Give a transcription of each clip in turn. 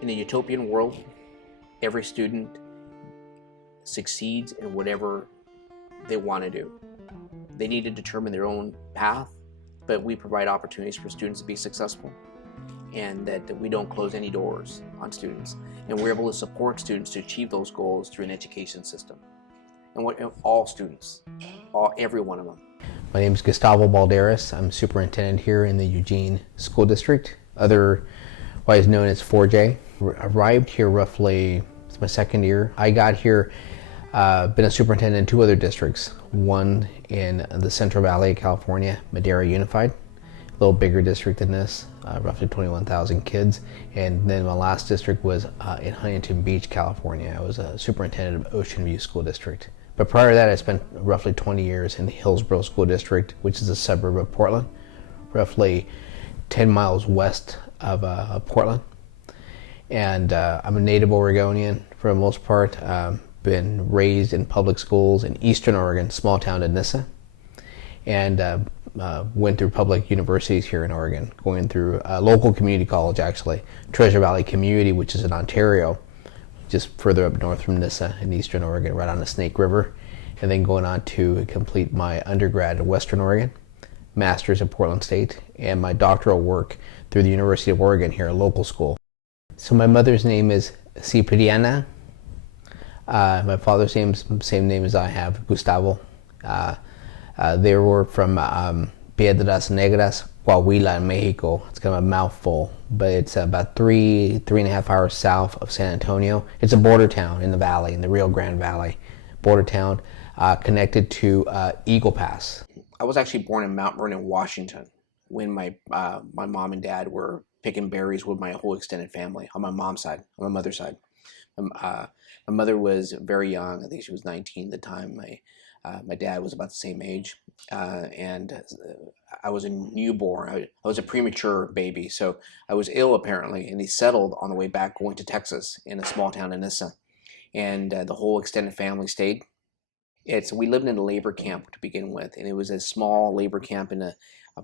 In a utopian world, every student succeeds in whatever they want to do. They need to determine their own path, but we provide opportunities for students to be successful, and that we don't close any doors on students. And we're able to support students to achieve those goals through an education system. And all students, every one of them. My name is Gustavo Balderas. I'm superintendent here in the Eugene School District, otherwise known as 4J. Arrived here roughly, it's my second year. I got here, been a superintendent in two other districts. One in the Central Valley of California, Madera Unified, a little bigger district than this, roughly 21,000 kids. And then my last district was in Huntington Beach, California. I was a superintendent of Ocean View School District. But prior to that, I spent roughly 20 years in the Hillsborough School District, which is a suburb of Portland, roughly 10 miles west of Portland. And I'm a native Oregonian for the most part. Been raised in public schools in Eastern Oregon, small town of Nissa, and went through public universities here in Oregon, going through a local community college actually, Treasure Valley Community, which is in Ontario, just further up north from Nissa in Eastern Oregon, right on the Snake River, and then going on to complete my undergrad in Western Oregon, master's at Portland State, and my doctoral work through the University of Oregon here, a local school. So my mother's name is Cipriana. My father's same name as I have, Gustavo. They were from Piedras Negras, Coahuila, Mexico. It's kind of a mouthful, but it's about 3.5 hours south of San Antonio. It's a border town in the valley, in the Rio Grande Valley. Border town connected to Eagle Pass. I was actually born in Mount Vernon, Washington, when my mom and dad were picking berries with my whole extended family on my mom's side, on my mother's side. My mother was very young. I think she was 19 at the time. My dad was about the same age, and I was a newborn. I was a premature baby, so I was ill apparently, and he settled on the way back going to Texas in a small town in Nissa, and the whole extended family stayed. We lived in a labor camp to begin with, and it was a small labor camp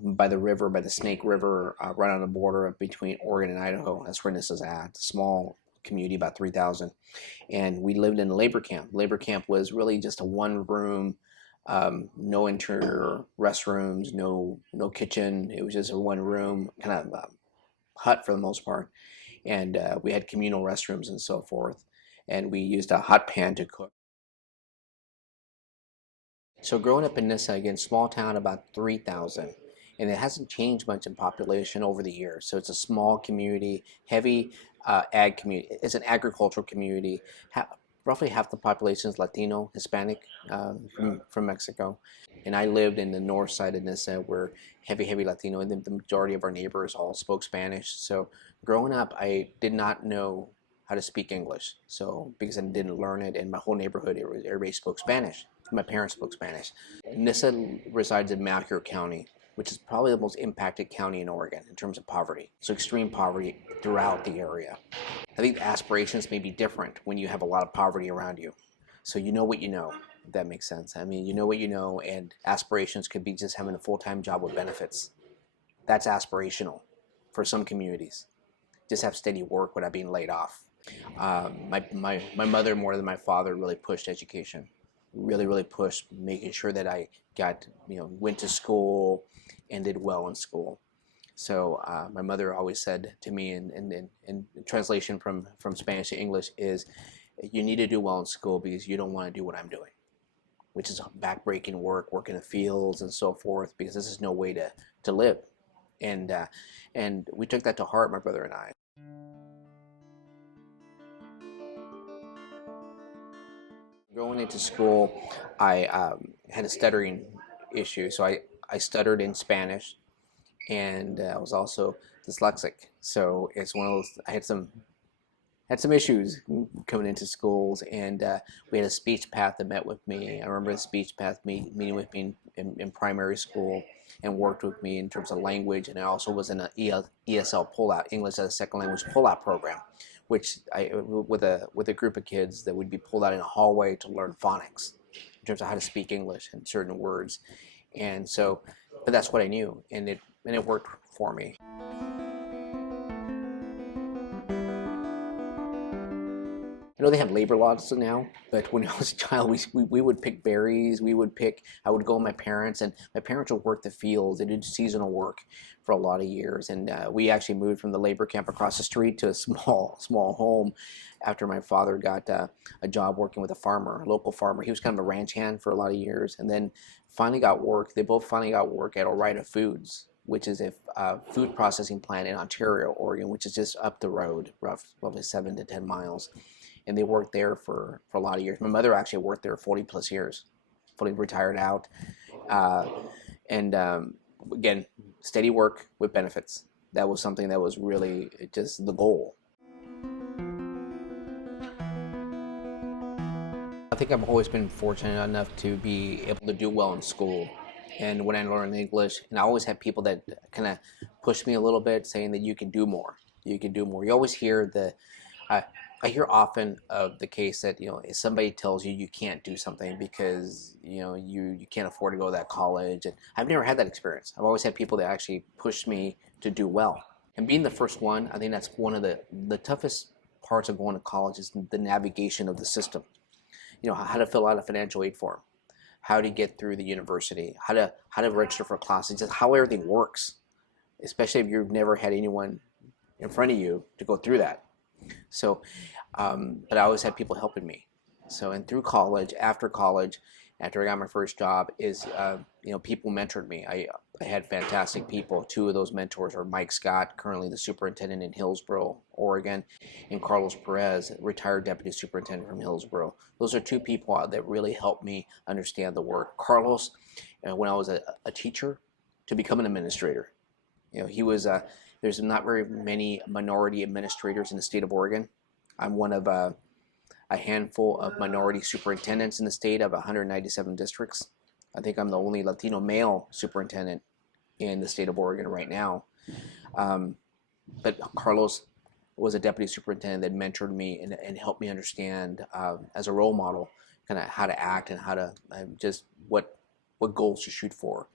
by the river, by the Snake River, right on the border between Oregon and Idaho. That's where Nissa's at. Small community, about 3,000, and we lived in a labor camp. Labor camp was really just a one-room, no interior restrooms, no kitchen. It was just a one-room kind of hut for the most part, and we had communal restrooms and so forth, and we used a hot pan to cook. So growing up in Nissa, again, small town, about 3,000, and it hasn't changed much in population over the years. So it's a small community, heavy ag community. It's an agricultural community. Roughly half the population is Latino, Hispanic, from Mexico. And I lived in the north side of Nissa, where heavy Latino, and the majority of our neighbors all spoke Spanish. So growing up, I did not know how to speak English. So because I didn't learn it, in my whole neighborhood, everybody spoke Spanish. My parents spoke Spanish. Nissa resides in Malheur County, which is probably the most impacted county in Oregon in terms of poverty. So extreme poverty throughout the area. I think aspirations may be different when you have a lot of poverty around you. So you know what you know, if that makes sense. I mean, you know what you know, and aspirations could be just having a full-time job with benefits. That's aspirational for some communities. Just have steady work without being laid off. My mother, more than my father, really pushed education. Really pushed making sure that I went to school and did well in school. So my mother always said to me, in translation from Spanish to English, is you need to do well in school because you don't want to do what I'm doing, which is backbreaking work in the fields and so forth, because this is no way to live. And we took that to heart, my brother and I. Going into school, I had a stuttering issue, so I stuttered in Spanish, and I was also dyslexic. So it's one of those. I had some issues coming into schools, and we had a speech path that met with me. I remember the speech path meeting with me in primary school, and worked with me in terms of language, and I also was in an ESL pullout, English as a Second Language pullout program, which with a group of kids that would be pulled out in a hallway to learn phonics in terms of how to speak English and certain words. And so, but that's what I knew, and it worked for me. I know they have labor laws now, but when I was a child, we would pick berries. I would go with my parents, and my parents would work the fields. They did seasonal work for a lot of years. And we actually moved from the labor camp across the street to a small home after my father got a job working with a local farmer. He was kind of a ranch hand for a lot of years, and then finally got work. They both finally got work at Ore-Ida Foods, which is a food processing plant in Ontario, Oregon, which is just up the road, roughly 7 to 10 miles. And they worked there for a lot of years. My mother actually worked there 40 plus years, fully retired out. And again, steady work with benefits. That was something that was really just the goal. I think I've always been fortunate enough to be able to do well in school. And when I learned English, and I always had people that kind of pushed me a little bit, saying that you can do more. You can do more. You always hear I hear often of the case that, if somebody tells you you can't do something because, you can't afford to go to that college. And I've never had that experience. I've always had people that actually pushed me to do well. And being the first one, I think that's one of the toughest parts of going to college is the navigation of the system. How to fill out a financial aid form, how to get through the university, how to register for classes, just how everything works, especially if you've never had anyone in front of you to go through that. So, but I always had people helping me. So, and through college, after I got my first job, people mentored me. I had fantastic people. Two of those mentors are Mike Scott, currently the superintendent in Hillsboro, Oregon, and Carlos Perez, retired deputy superintendent from Hillsboro. Those are two people that really helped me understand the work. Carlos, when I was a teacher, to become an administrator. He was there's not very many minority administrators in the state of Oregon. I'm one of a handful of minority superintendents in the state of 197 districts. I think I'm the only Latino male superintendent in the state of Oregon right now. But Carlos was a deputy superintendent that mentored me and helped me understand as a role model kind of how to act and how to just what goals to shoot for.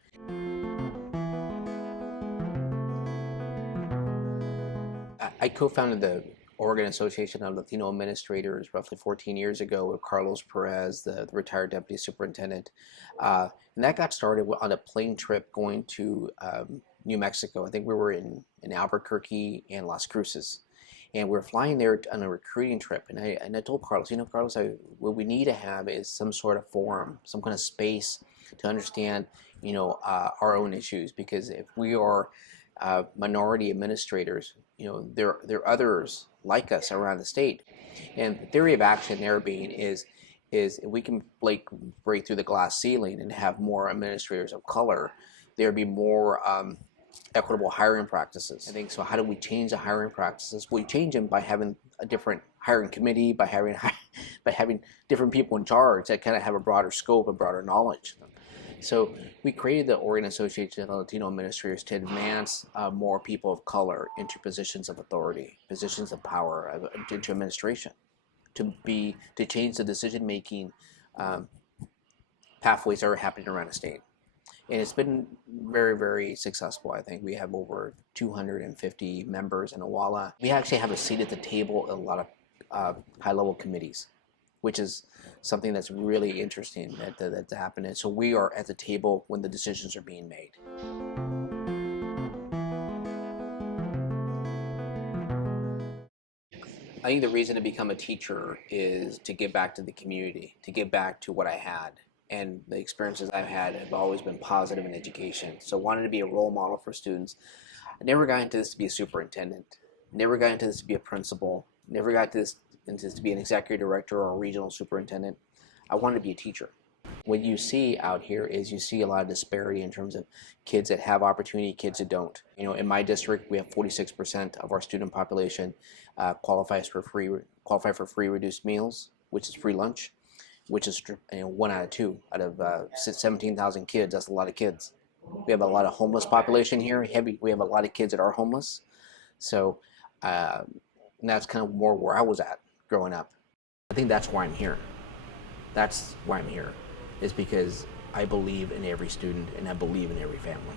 I co-founded the Oregon Association of Latino Administrators roughly 14 years ago with Carlos Perez, the retired deputy superintendent. And that got started on a plane trip going to New Mexico. I think we were in Albuquerque and Las Cruces. And we were flying there on a recruiting trip. And I told Carlos, Carlos, what we need to have is some sort of forum, some kind of space to understand, our own issues. Because if we are minority administrators, there are others like us around the state. And the theory of action there being is if we can break through the glass ceiling and have more administrators of color, there'd be more equitable hiring practices. I think so. How do we change the hiring practices? We change them by having a different hiring committee, by having different people in charge that kind of have a broader scope and broader knowledge. So we created the Oregon Association of Latino Administrators to advance more people of color into positions of authority, positions of power, into administration, to change the decision-making pathways that are happening around the state. And it's been very, very successful. I think we have over 250 members in Awala. We actually have a seat at the table in a lot of high-level committees, which is something that's really interesting that's happening. So we are at the table when the decisions are being made. I think the reason to become a teacher is to give back to the community, to give back to what I had. And the experiences I've had have always been positive in education. So I wanted to be a role model for students. I never got into this to be a superintendent, never got into this to be a principal, never got into this to be an executive director or a regional superintendent. I wanted to be a teacher. What you see out here is you see a lot of disparity in terms of kids that have opportunity, kids that don't. In my district, we have 46% of our student population qualify for free reduced meals, which is free lunch, which is 1 out of 2 out of 17,000 kids. That's a lot of kids. We have a lot of homeless population here. We have a lot of kids that are homeless. So that's kind of more where I was at growing up. I think that's why I'm here. That's why I'm here, is because I believe in every student and I believe in every family.